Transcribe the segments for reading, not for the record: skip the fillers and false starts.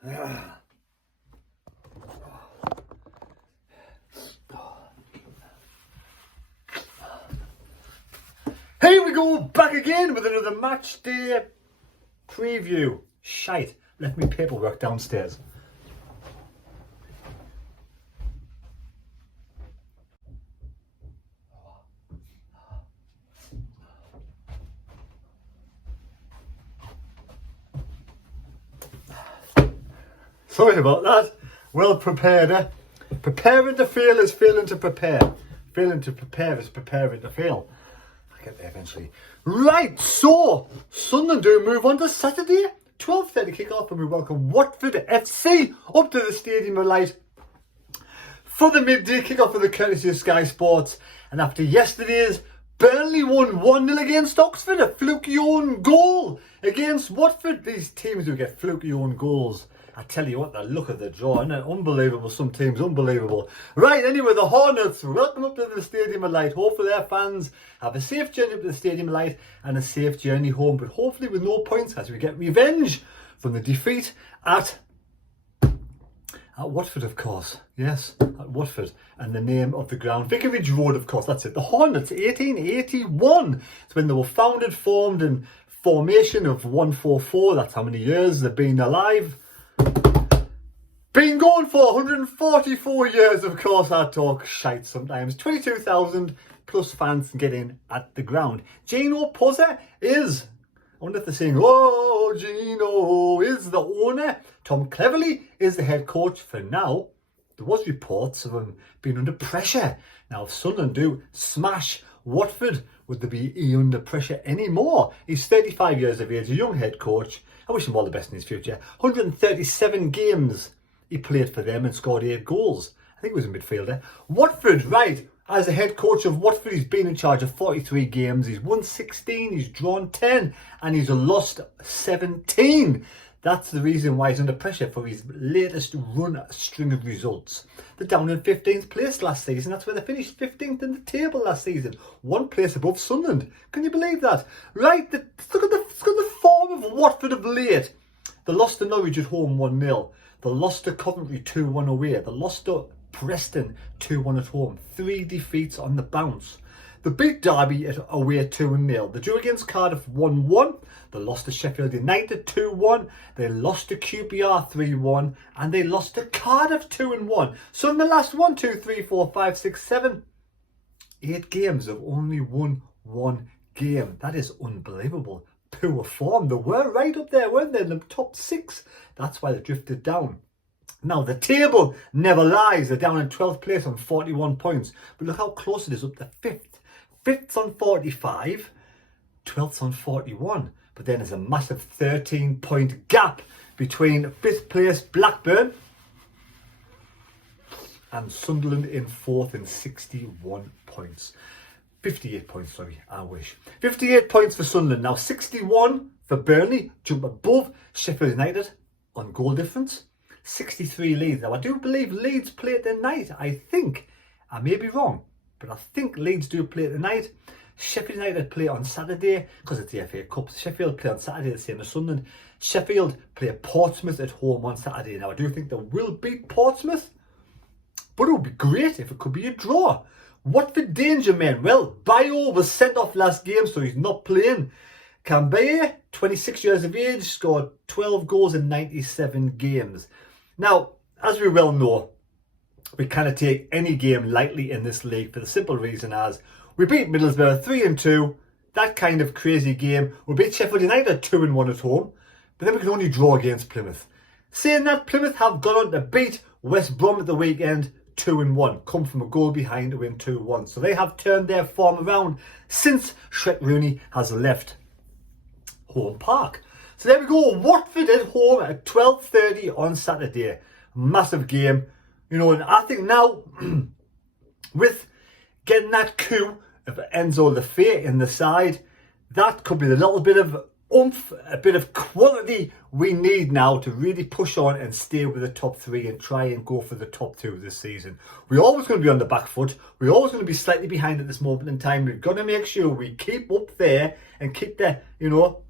Here we go, back again with another match day preview. Shite, left me paperwork downstairs. Sorry about that. Well prepared, eh? Preparing to fail is failing to prepare. Failing to prepare is preparing to fail. I'll get there eventually. Right, so Sunderland do move on to Saturday, 12:30 kick-off, and we welcome Watford FC up to the Stadium of Light for the midday kick-off of the courtesy of Sky Sports. And after yesterday's Burnley won 1-0 against Oxford, a fluky own goal against Watford. These teams who get fluky own goals, I tell you what, the look of the draw, isn't it? Unbelievable. Some teams, unbelievable. Right, anyway, the Hornets, welcome up to the Stadium of Light. Hopefully their fans have a safe journey up to the Stadium of Light and a safe journey home, but hopefully with no points as we get revenge from the defeat at Watford, of course. Yes, at Watford. And the name of the ground, Vicarage Road, of course. That's it. The Hornets, 1881. It's when they were founded, formed in formation of 144. That's how many years they've been alive. Been going for 144 years, of course. I talk shite sometimes. 22,000 plus fans get in at the ground. Gino Pozza is, I wonder if they're saying, oh, Gino is the owner. Tom Cleverley is the head coach for now. There was reports of him being under pressure. Now, if Sunderland do smash Watford, would there be under pressure anymore? He's 35 years of age, a young head coach. I wish him all the best in his future. 137 games he played for them and scored 8 goals. I think he was a midfielder. Watford, right, as the head coach of Watford, he's been in charge of 43 games. He's won 16, he's drawn 10, and he's lost 17. That's the reason why he's under pressure for his latest run string of results. They're down in 15th place last season. That's where they finished 15th in the table last season. 1 place above Sunderland. Can you believe that? Right, look at the form of Watford of late. They lost to Norwich at home 1-0. They lost to Coventry 2-1 away. They lost to Preston 2-1 at home. 3 defeats on the bounce. They beat Derby away 2-0. They drew against Cardiff 1-1. They lost to Sheffield United 2-1. They lost to QPR 3-1. And they lost to Cardiff 2-1. So in the last 1, 2, 3, 4, 5, 6, 7, 8 games, they've only won 1 game. That is unbelievable. Poor form. They were right up there, weren't they? In the top 6. That's why they drifted down. Now, the table never lies. They're down in 12th place on 41 points. But look how close it is up to 5th. 5th's on 45. 12th's on 41. But then there's a massive 13-point gap between 5th place Blackburn and Sunderland in 4th in 61 points. 58 points, sorry, I wish. 58 points for Sunderland. Now 61 for Burnley, jump above Sheffield United on goal difference. 63 Leeds. Now I do believe Leeds play tonight. I think, I may be wrong, but I think Leeds do play tonight. Sheffield United play on Saturday because it's the FA Cup. Sheffield play on Saturday, the same as Sunderland. Sheffield play Portsmouth at home on Saturday. Now I do think they will beat Portsmouth, but it would be great if it could be a draw. Watford danger men. Well, Bayo was sent off last game, so he's not playing. Cambaye, 26 years of age, scored 12 goals in 97 games. Now, as we well know, we kind of take any game lightly in this league for the simple reason as we beat Middlesbrough 3-2. That kind of crazy game. We beat Sheffield United 2-1 at home, but then we can only draw against Plymouth. Saying that, Plymouth have gone on to beat West Brom at the weekend 2-1, come from a goal behind to win 2-1. So they have turned their form around since Shrek Rooney has left Home Park. So there we go, Watford at home at 12:30 on Saturday. Massive game. You know, and I think now, with getting that coup of Enzo in the side, that could be the little bit of oomph, a bit of quality we need now to really push on and stay with the top 3 and try and go for the top 2 this season. We're always going to be on the back foot. We're always going to be slightly behind at this moment in time. We've got to make sure we keep up there and keep the, you know,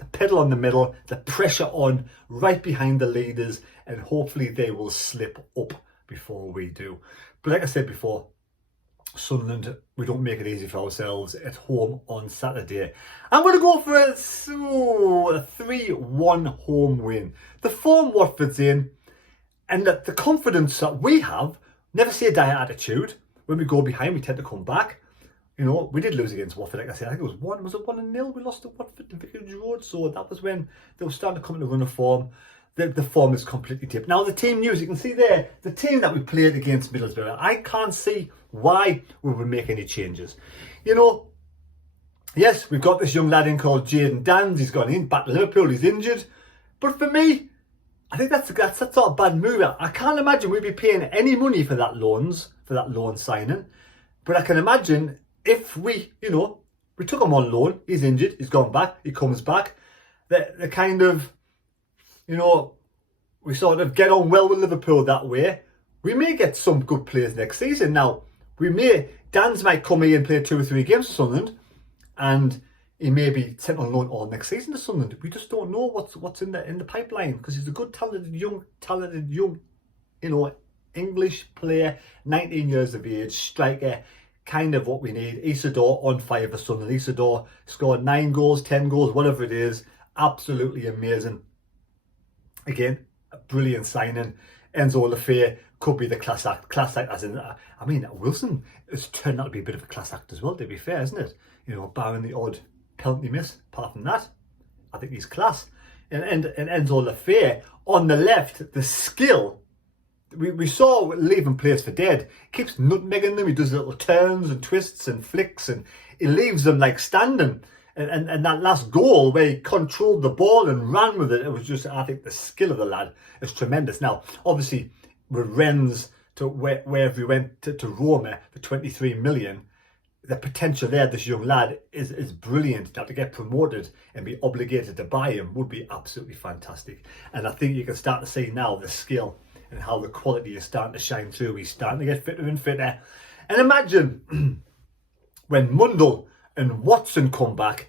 the pedal on the middle, the pressure on right behind the leaders, and hopefully they will slip up before we do. But like I said before, Sunderland, we don't make it easy for ourselves at home on Saturday. I'm going to go for a 3-1 home win. The form Watford's in, and the confidence that we have, never say die attitude. When we go behind, we tend to come back. You know, we did lose against Watford, like I said. I think it was 1-0? We lost to Watford to Vicarage Road. So that was when they were starting to come into run of form. The form is completely dipped. Now, the team news, you can see there, the team that we played against Middlesbrough, I can't see why we would make any changes. You know, yes, we've got this young lad in called Jayden Danns. He's gone in, back to Liverpool, he's injured. But for me, I think that's a sort of bad move. I can't imagine we'd be paying any money for that loan signing. But I can imagine if we took him on loan, he's injured, he's gone back, he comes back, the kind of, we sort of get on well with Liverpool that way. We may get some good players next season. Now, Danns might come here and play 2 or 3 games for Sunderland, and he may be sent on loan all next season to Sunderland. We just don't know what's in the pipeline, because he's a good, talented young, English player, 19 years of age, striker, kind of what we need. Isidor on fire for Sunderland. Isidor scored 9 goals, 10 goals, whatever it is. Absolutely amazing. Again, a brilliant signing. Enzo could be the class act as in, Wilson has turned out to be a bit of a class act as well, to be fair, isn't it? Barring the odd penalty miss. Apart from that, I think he's class. And Enzo on the left, the skill, we saw leaving players for dead. He keeps nutmegging them, he does little turns and twists and flicks, and he leaves them like standing. And that last goal where he controlled the ball and ran with it, it was just, I think the skill of the lad is tremendous. Now, obviously, with Rennes to wherever he went to Roma for 23 million, the potential there, this young lad, is brilliant. Now, to get promoted and be obligated to buy him would be absolutely fantastic. And I think you can start to see now the skill and how the quality is starting to shine through. He's starting to get fitter and fitter. And imagine when Mundle and Watson come back,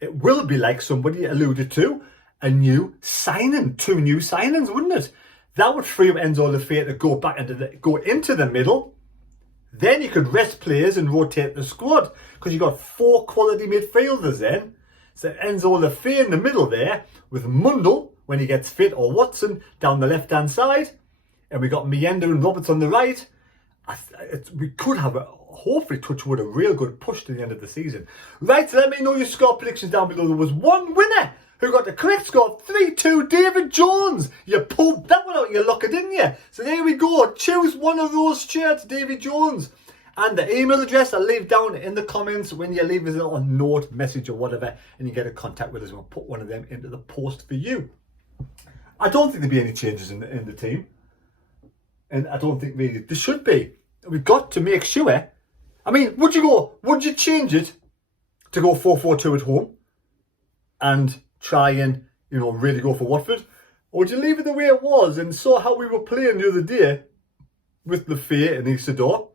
it will be like somebody alluded to, a new signing, 2 new signings, wouldn't it? That would free up Enzo to go into the middle. Then you could rest players and rotate the squad, because you've got 4 quality midfielders then. So Enzo in the middle there, with Mundle when he gets fit, or Watson down the left-hand side. And we got Meander and Roberts on the right. We could have hopefully, touch wood, a real good push to the end of the season. Right, so let me know your score predictions down below. There was one winner who got the correct score, 3-2, David Jones. You pulled that one out of your locker, didn't you? So there we go. Choose one of those shirts, David Jones. And the email address I'll leave down in the comments when you leave us a little note, message or whatever, and you get in contact with us, and we'll put one of them into the post for you. I don't think there'll be any changes in the team. And I don't think really there should be. We've got to make sure. Would you change it to go 4-4-2 at home and try and, really go for Watford? Or would you leave it the way it was and saw how we were playing the other day with Lafay and Isidor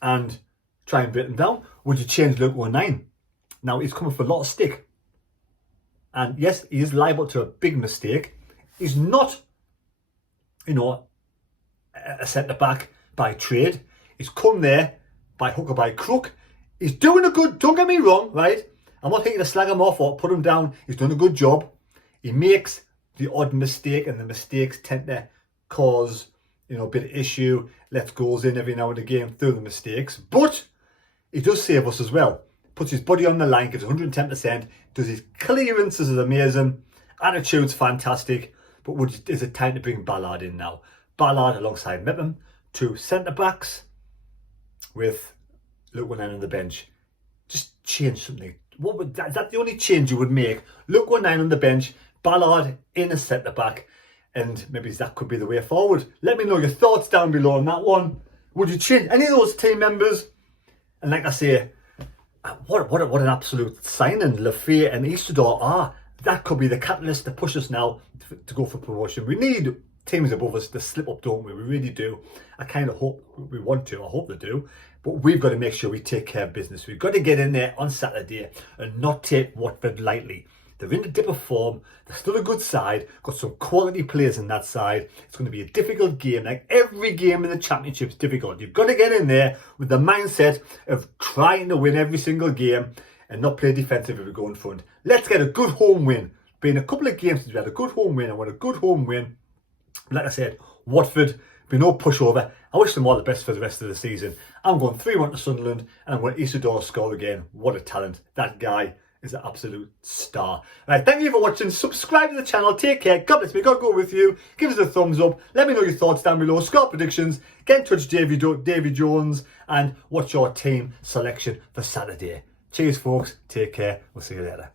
and try and break them down? Would you change Luke 19? Now, he's coming for a lot of stick. And yes, he is liable to a big mistake. He's not, a centre-back by trade. He's come there by hook or by crook. He's doing a good, don't get me wrong, right? I'm not here to slag him off or put him down. He's done a good job. He makes the odd mistake, and the mistakes tend to cause, a bit of issue. Lets goals in every now and again through the mistakes. But he does save us as well. Puts his body on the line, gives 110%. Does his clearances is amazing. Attitude's fantastic. But is it time to bring Ballard in now? Ballard alongside Mepham, 2 centre-backs with Luke 19 on the bench. Just change something. Is that the only change you would make? Luke 19 on the bench, Ballard in a centre-back, and maybe that could be the way forward. Let me know your thoughts down below on that one. Would you change any of those team members? And like I say, what an absolute signing Lafay and Isidor are. That could be the catalyst to push us now to go for promotion. We need teams above us to slip up, don't we? We really do. I kind of hope we want to. I hope they do. But we've got to make sure we take care of business. We've got to get in there on Saturday and not take Watford lightly. They're in the dip of form. They're still a good side. Got some quality players in that side. It's going to be a difficult game. Like every game in the Championship is difficult. You've got to get in there with the mindset of trying to win every single game and not play defensive if we go in front. Let's get a good home win. Been a couple of games since we had a good home win. I want a good home win. Like I said, Watford, be no pushover. I wish them all the best for the rest of the season. I'm going 3-1 to Sunderland, and I'm going to Isidor score again. What a talent. That guy is an absolute star. Right, thank you for watching. Subscribe to the channel. Take care. God bless me. God go with you. Give us a thumbs up. Let me know your thoughts down below. Score predictions. Get in touch with Davy Jones. And what's your team selection for Saturday? Cheers, folks. Take care. We'll see you later.